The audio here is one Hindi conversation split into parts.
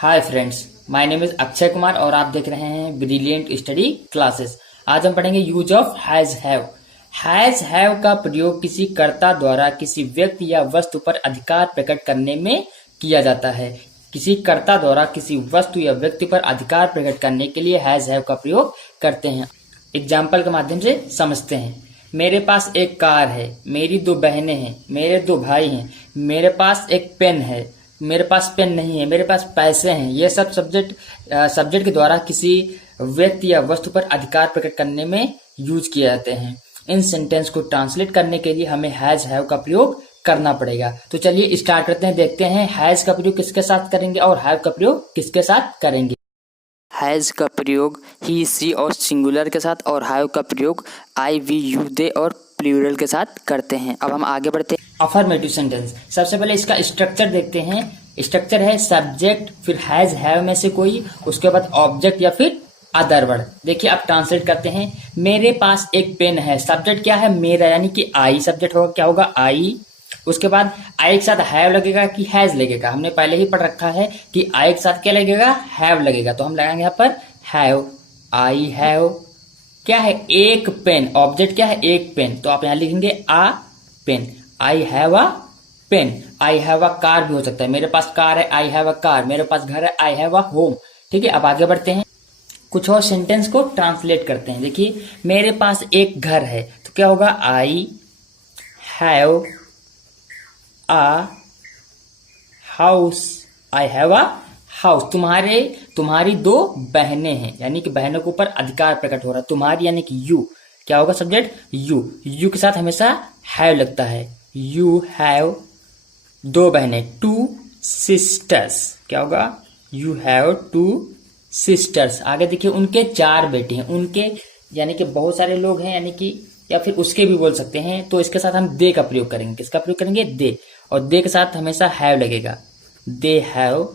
Hi friends, my name is Akshay Kumar और आप देख रहे हैं ब्रिलियंट स्टडी क्लासेस। आज हम पढ़ेंगे use of has have. Has have का प्रयोग किसी कर्ता द्वारा किसी व्यक्ति या वस्तु पर अधिकार प्रकट करने में किया जाता है। किसी कर्ता द्वारा किसी वस्तु या व्यक्ति पर अधिकार प्रकट करने के लिए हैज हैव का प्रयोग करते हैं। एग्जाम्पल के माध्यम से समझते हैं। मेरे पास एक कार है, मेरी दो बहनें हैं, मेरे दो भाई हैं, मेरे पास एक पेन है, मेरे पास पेन नहीं है, मेरे पास पैसे हैं। ये सब सब्जेक्ट के द्वारा किसी व्यक्ति या वस्तु पर अधिकार प्रकट करने में यूज किए जाते हैं। इन सेंटेंस को ट्रांसलेट करने के लिए हमें हैज हैव का प्रयोग करना पड़ेगा। तो चलिए स्टार्ट करते हैं, देखते हैं हैज का प्रयोग किसके साथ करेंगे और हैव का प्रयोग किसके साथ करेंगे। हैज का प्रयोग ही सी और सिंगुलर के साथ और हैव का प्रयोग आई वी यू दे और प्लूरल के साथ करते हैं। अब हम आगे बढ़ते हैं। अफर्मेटिव सेंटेंस, सबसे पहले इसका स्ट्रक्चर देखते हैं। स्ट्रक्चर है सब्जेक्ट, फिर हैज हैव में से कोई, उसके बाद ऑब्जेक्ट या फिर अदर वर्ड। देखिए अब ट्रांसलेट करते हैं। मेरे पास एक पेन है, सब्जेक्ट क्या है? मेरा, यानी कि आई सब्जेक्ट होगा, क्या होगा? आई। उसके बाद आई के साथ हैव लगेगा कि हैज लगेगा? हमने पहले ही पढ़ रखा है कि आई के साथ क्या लगेगा? हैव लगेगा। तो हम लगाएंगे यहाँ पर हैव। आई हैव क्या है? एक पेन। ऑब्जेक्ट क्या है? एक पेन। तो आप यहाँ लिखेंगे a pen. I have a pen. I have a car भी हो सकता है। मेरे पास कार है, आई हैव अ कार। मेरे पास घर है, आई हैव अ होम। ठीक है, अब आगे बढ़ते हैं। कुछ और सेंटेंस को ट्रांसलेट करते हैं। देखिए मेरे पास एक घर है, तो क्या होगा? आई have a house. I have a house. तुम्हारी दो बहनें हैं, यानी कि बहनों के ऊपर अधिकार प्रकट हो रहा है। तुम्हारी यानी कि यू, क्या होगा? Subject you. यू के साथ हमेशा हैव लगता है। यू हैव दो बहनें, टू सिस्टर्स। क्या होगा? You have two sisters. आगे देखिए उनके चार बेटे हैं। उनके यानी कि बहुत सारे लोग हैं, यानी कि या फिर उसके भी बोल सकते हैं। तो इसके साथ हम दे का प्रयोग करेंगे। किसका प्रयोग करेंगे? दे। और दे के साथ हमेशा हैव लगेगा। दे हैव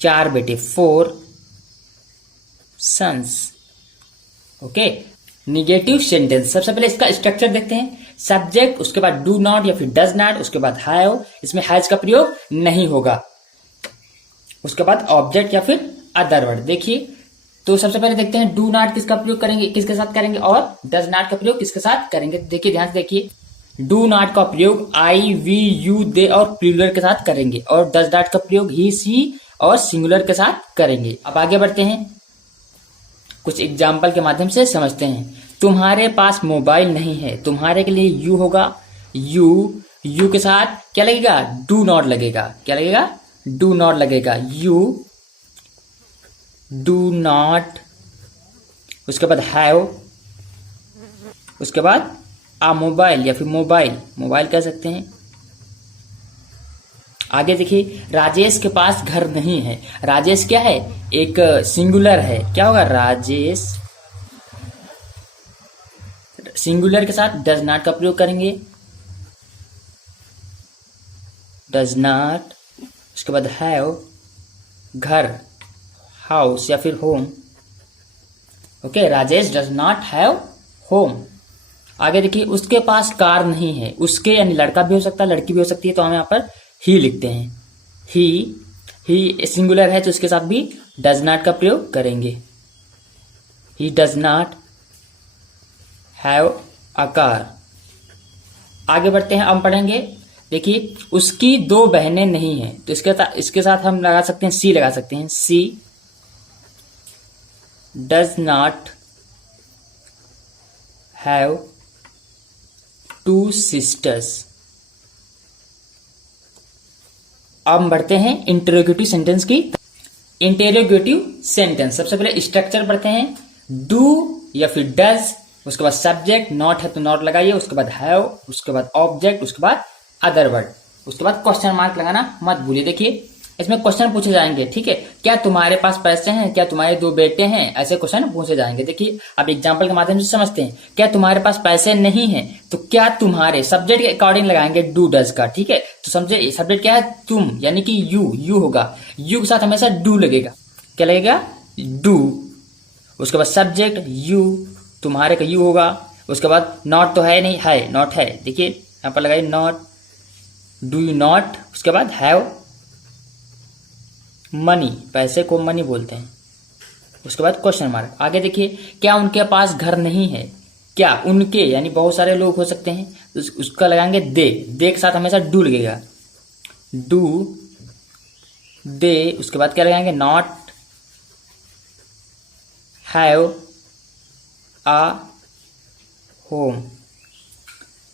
चार बेटे, four sons. Okay. Negative sentence, सबसे पहले इसका स्ट्रक्चर देखते हैं। सब्जेक्ट, उसके बाद डू नॉट या फिर डज नॉट, उसके बाद हैव। इसमें हैज का प्रयोग नहीं होगा। उसके बाद ऑब्जेक्ट या फिर अदर वर्ड। देखिए तो सबसे पहले देखते हैं डू नॉट किसका प्रयोग करेंगे, किसके साथ करेंगे, और डज नॉट का प्रयोग किसके साथ करेंगे। देखिए ध्यान से देखिए, डू नॉट का प्रयोग आई वी यू दे और प्लूरल के साथ करेंगे, और डज नॉट का प्रयोग ही सी और सिंगुलर के साथ करेंगे। अब आगे बढ़ते हैं, कुछ एग्जाम्पल के माध्यम से समझते हैं। तुम्हारे पास मोबाइल नहीं है, तुम्हारे के लिए यू होगा। यू के साथ क्या लगेगा? डू नॉट लगेगा। क्या लगेगा? डू नॉट लगेगा। You do not. उसके बाद हैव। उसके बाद आ मोबाइल या फिर मोबाइल कह सकते हैं। आगे देखिए राजेश के पास घर नहीं है। राजेश क्या है? एक सिंगुलर है। क्या होगा? राजेश। सिंगुलर के साथ डज नॉट का प्रयोग करेंगे। Does not. उसके बाद हैव, घर, हाउस या फिर home. Okay, Rajesh does not have home. आगे देखिए उसके पास कार नहीं है। उसके यानी लड़का भी हो सकता है, लड़की भी हो सकती है। तो हम यहाँ पर ही लिखते हैं। ही सिंगुलर है तो उसके साथ भी डज नॉट का प्रयोग करेंगे। He does not have a car. आगे बढ़ते हैं, हम पढ़ेंगे। देखिए उसकी दो बहनें नहीं हैं, तो इसके साथ हम लगा सकते हैं सी, लगा सकते हैं। She does not have two sisters. अब हम बढ़ते हैं इंटेरोगेटिव सेंटेंस की। इंटेरोगेटिव सेंटेंस, सबसे पहले स्ट्रक्चर पढ़ते हैं। डू या फिर डज, उसके बाद सब्जेक्ट, नॉट है तो नॉट लगाइए, उसके बाद हैव, उसके बाद ऑब्जेक्ट, उसके बाद अदर वर्ड, उसके बाद क्वेश्चन मार्क लगाना मत भूलिए। देखिए इसमें क्वेश्चन पूछे जाएंगे। ठीक है, क्या तुम्हारे पास पैसे हैं? क्या तुम्हारे दो बेटे हैं? ऐसे क्वेश्चन पूछे जाएंगे। देखिए अब एग्जांपल के माध्यम से समझते हैं। क्या तुम्हारे पास पैसे नहीं हैं? तो क्या तुम्हारे, सब्जेक्ट के अकॉर्डिंग लगाएंगे डू डज का। ठीक है, तो समझे सब्जेक्ट क्या है? तुम, यानी कि यू होगा। यू के साथ हमेशा डू लगेगा। क्या लगेगा? डू। उसके बाद सब्जेक्ट यू, तुम्हारे का यू होगा। उसके बाद नॉट तो है नहीं, है, नॉट है। देखिए यहाँ पर लगाइए नॉट। Do you not. उसके बाद हैव, मनी, पैसे को मनी बोलते हैं। उसके बाद क्वेश्चन मार्क। आगे देखिए, क्या उनके पास घर नहीं है? क्या उनके यानी बहुत सारे लोग हो सकते हैं, तो उसका लगाएंगे दे। दे के साथ हमेशा डू लगेगा, डू दे। उसके बाद क्या लगाएंगे? Not have a home.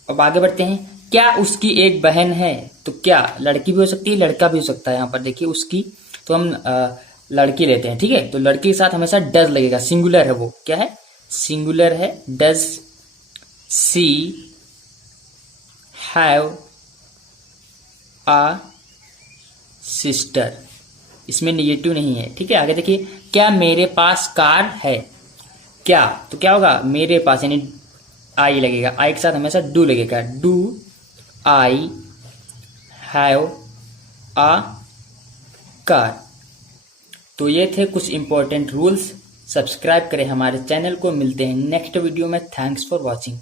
अब आगे बढ़ते हैं, क्या उसकी एक बहन है? तो क्या लड़की भी हो सकती है, लड़का भी हो सकता है। यहाँ पर देखिए उसकी, तो हम लड़की लेते हैं, ठीक है। तो लड़की के साथ हमेशा डज लगेगा, सिंगुलर है वो, क्या है? सिंगुलर है। Does she have a sister, इसमें निगेटिव नहीं है, ठीक है। आगे देखिए, क्या मेरे पास कार है? क्या, तो क्या होगा? मेरे पास यानी आई लगेगा, आई के साथ हमेशा डू लगेगा, do I have a car. तो ये थे कुछ इंपॉर्टेंट रूल्स। सब्सक्राइब करें हमारे चैनल को। मिलते हैं नेक्स्ट वीडियो में। Thanks for watching.